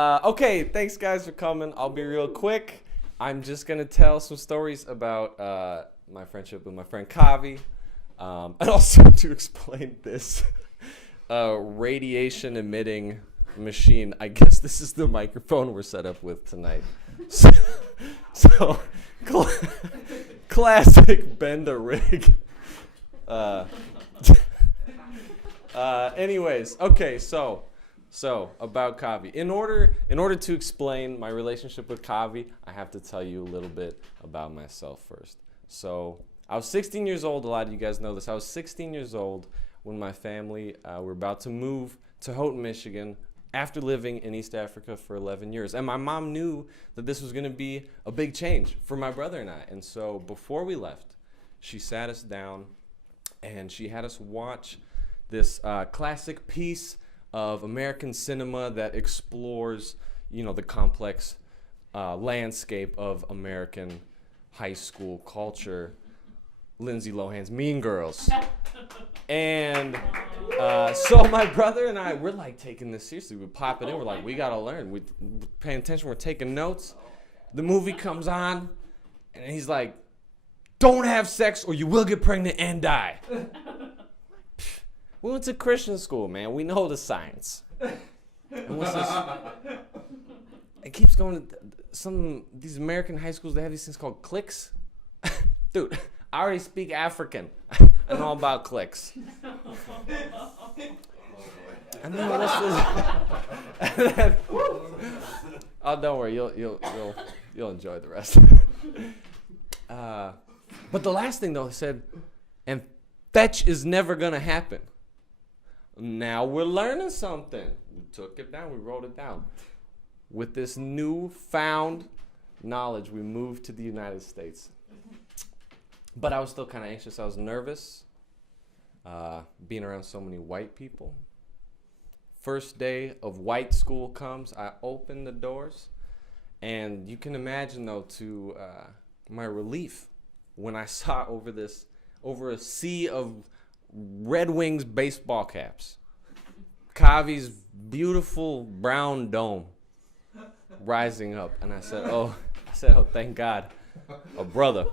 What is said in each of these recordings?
Okay, thanks guys for coming. I'll be real quick. I'm just gonna tell some stories about my friendship with my friend Kavi, and also to explain this radiation emitting machine. I guess this is the microphone we're set up with tonight. So classic bend a rig. Anyways, okay, so about Kavi. In order to explain my relationship with Kavi, I have to tell you a little bit about myself first. So I was 16 years old. A lot of you guys know this. I was 16 years old when my family were about to move to Houghton, Michigan, after living in East Africa for 11 years. And my mom knew that this was going to be a big change for my brother and I. And so before we left, she sat us down and she had us watch this classic piece of American cinema that explores, the complex landscape of American high school culture, Lindsay Lohan's Mean Girls. And so my brother and I, we're like taking this seriously. We're popping in. We're like, we got to learn. We're paying attention. We're taking notes. The movie comes on, and he's like, don't have sex or you will get pregnant and die. We went to Christian school, man. We know the science. And what's this? It keeps going to these American high schools, they have these things called cliques. Dude, I already speak African. I know about cliques. And then what's this? Oh, don't worry. You'll enjoy the rest. But the last thing, though, he said, and fetch is never going to happen. Now we're learning something. We took it down. We wrote it down. With this newfound knowledge, we moved to the United States. But I was still kind of anxious. I was nervous being around so many white people. First day of white school comes. I open the doors. And you can imagine, though, to my relief when I saw over a sea of Red Wings baseball caps, Kavi's beautiful brown dome rising up. And I said, oh, thank God, a brother.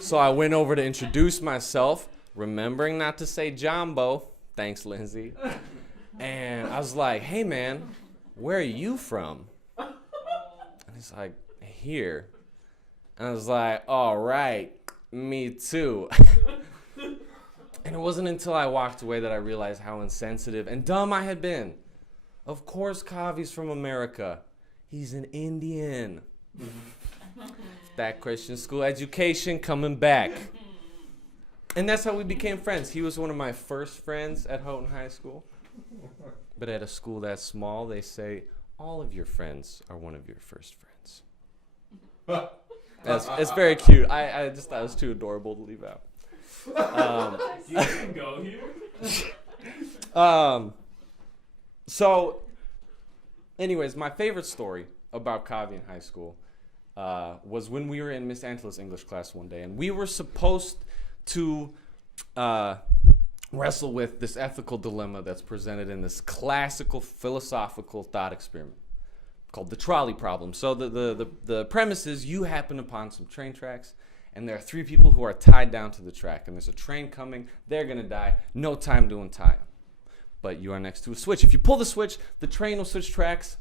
So I went over to introduce myself, remembering not to say Jumbo. Thanks, Lindsay. And I was like, hey, man, where are you from? And he's like, here. And I was like, all right, me too. And it wasn't until I walked away that I realized how insensitive and dumb I had been. Of course, Kavi's from America. He's an Indian. That Christian school education coming back. And that's how we became friends. He was one of my first friends at Houghton High School. But at a school that small, they say all of your friends are one of your first friends. It's very cute. I just thought it was too adorable to leave out. You can go here. So, anyways, my favorite story about Kavi in high school was when we were in Miss Antela's English class one day, and we were supposed to wrestle with this ethical dilemma that's presented in this classical philosophical thought experiment called the trolley problem. So the premise is you happen upon some train tracks, and there are three people who are tied down to the track, and there's a train coming. They're going to die. No time to untie them. But you are next to a switch. If you pull the switch, the train will switch tracks,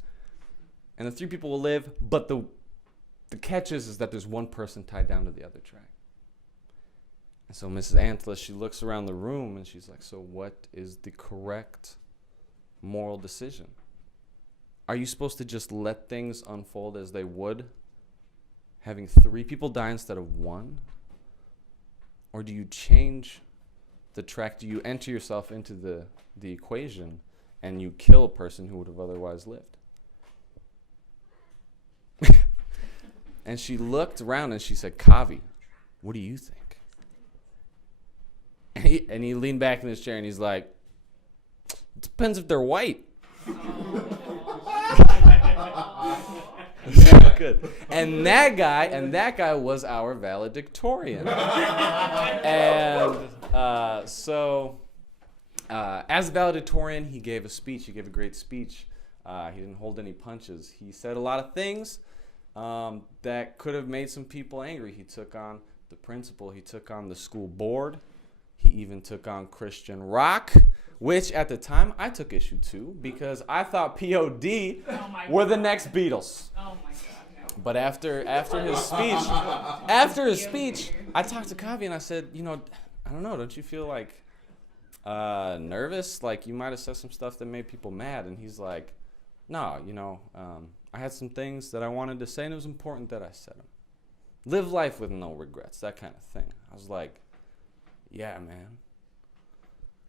and the three people will live. But the catch is that there's one person tied down to the other track. And so Mrs. Antela, she looks around the room, and she's like, so what is the correct moral decision? Are you supposed to just let things unfold as they would, having three people die instead of one? Or do you change the track? Do you enter yourself into the equation and you kill a person who would have otherwise lived? And she looked around and she said, Kavi, what do you think? And he leaned back in his chair and he's like, it depends if they're white. Good. And that guy was our valedictorian. And so as valedictorian, he gave a speech. He gave a great speech He didn't hold any punches. He said a lot of things that could have made some people angry. He took on the principal. He took on the school board. He even took on Christian rock, which at the time I took issue to because I thought POD were the next Beatles. Oh my God, no. But after his speech, I talked to Kavi and I said, I don't know, don't you feel like nervous? Like you might have said some stuff that made people mad. And he's like, no, I had some things that I wanted to say and it was important that I said them. Live life with no regrets, that kind of thing. I was like, yeah, man.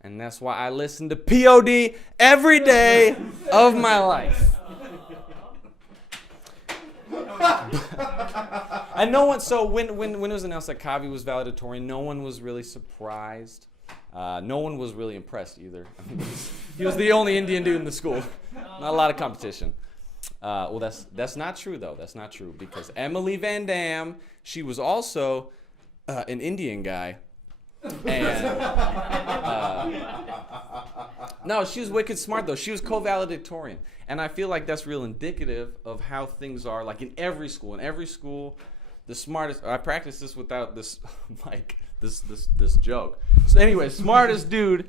And that's why I listen to POD every day of my life. And no one, so when it was announced that Kavi was valedictorian, no one was really surprised. No one was really impressed either. He was the only Indian dude in the school. Not a lot of competition. Well, that's not true, though. That's not true because Emily Van Dam, she was also an Indian guy. And no, she was wicked smart, though. She was co-valedictorian. And I feel like that's real indicative of how things are, like in every school. In every school, the smartest, I practiced this without this mic, this joke. So anyway, smartest dude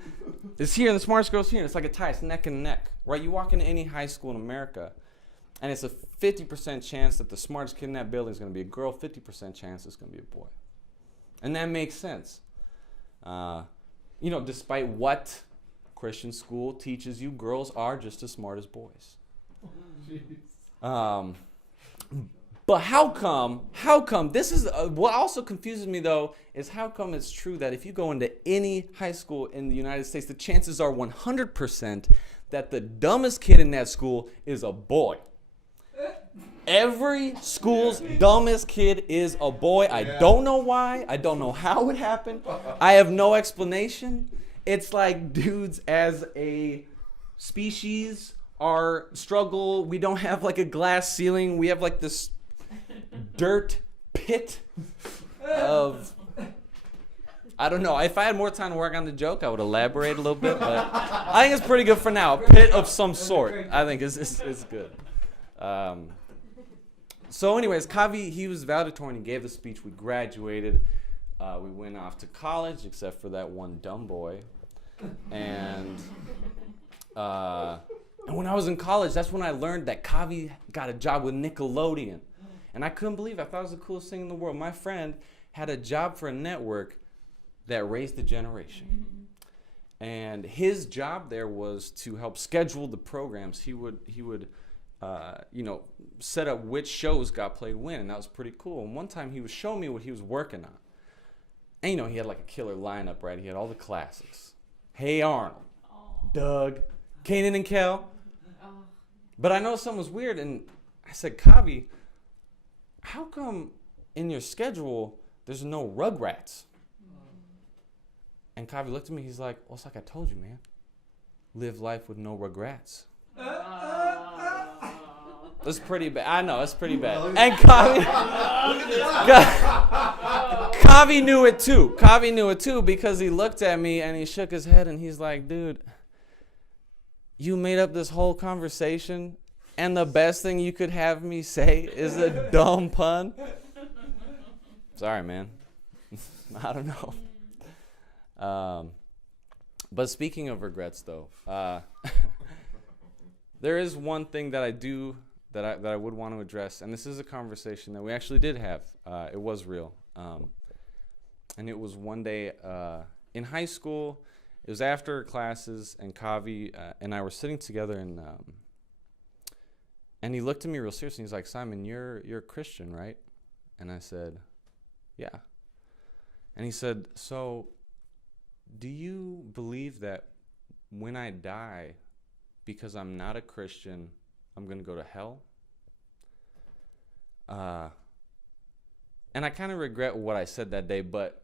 is here and the smartest girl's here. And it's like a tie, it's neck and neck, right? You walk into any high school in America, and it's a 50% chance that the smartest kid in that building is going to be a girl, 50% chance it's going to be a boy. And that makes sense. Despite what Christian school teaches you, girls are just as smart as boys. But how come, this is, what also confuses me though, is how come it's true that if you go into any high school in the United States, the chances are 100% that the dumbest kid in that school is a boy. Every school's dumbest kid is a boy. I don't know why. I don't know how it happened. I have no explanation. It's like dudes as a species are struggle. We don't have like a glass ceiling. We have like this dirt pit of, I don't know. If I had more time to work on the joke, I would elaborate a little bit. But I think it's pretty good for now. A pit of some sort. I think it's good. So anyways, Kavi, he was valedictorian. He gave the speech. We graduated. We went off to college, except for that one dumb boy. And when I was in college, that's when I learned that Kavi got a job with Nickelodeon. And I couldn't believe it. I thought it was the coolest thing in the world. My friend had a job for a network that raised a generation. And his job there was to help schedule the programs. He would set up which shows got played when, and that was pretty cool. And one time he was showing me what he was working on. And he had like a killer lineup, right? He had all the classics. Hey Arnold, Doug, Kanan and Kel. But I know something was weird, and I said, Kavi, how come in your schedule there's no Rugrats? And Kavi looked at me, he's like, well, it's like I told you, man. Live life with no regrets. That's pretty bad. I know, it's pretty bad. And Kavi knew it too. Kavi knew it too because he looked at me and he shook his head and he's like, dude, you made up this whole conversation and the best thing you could have me say is a dumb pun? Sorry, man. I don't know. But speaking of regrets, though, there is one thing that I do that I would want to address, and this is a conversation that we actually did have. It was real, and it was one day in high school. It was after classes, and Kavi and I were sitting together, and he looked at me real seriously. He's like, "Simon, you're a Christian, right?" And I said, "Yeah." And he said, "So, do you believe that when I die, because I'm not a Christian, I'm going to go to hell?" And I kind of regret what I said that day, but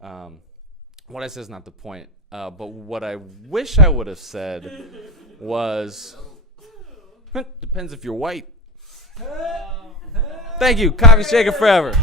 what I said is not the point. But what I wish I would have said was, depends if you're white. Thank you. Kavi, Shekhar forever.